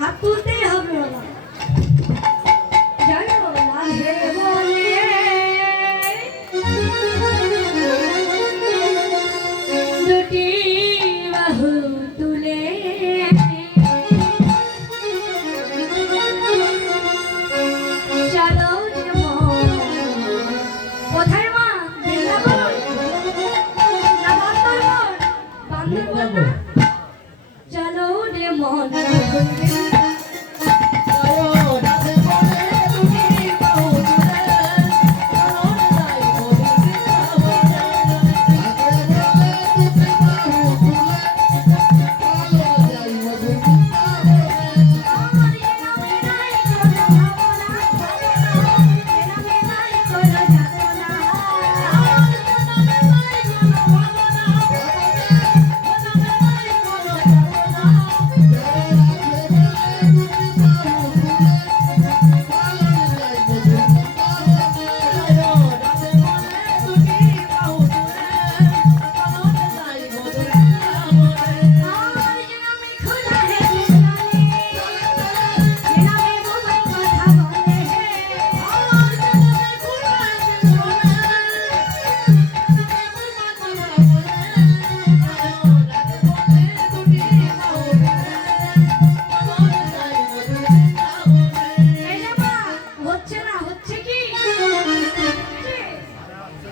হাত তুলতেই হবে বাবা। যাই হোক রাধে বলে দুটি বাহু তুলে চলো কোথায় মা বৃন্দাবন না বান্দরবন না চলো রে মন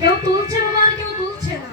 কেউ তুলছে বাবা আর কেউ তুলছে না।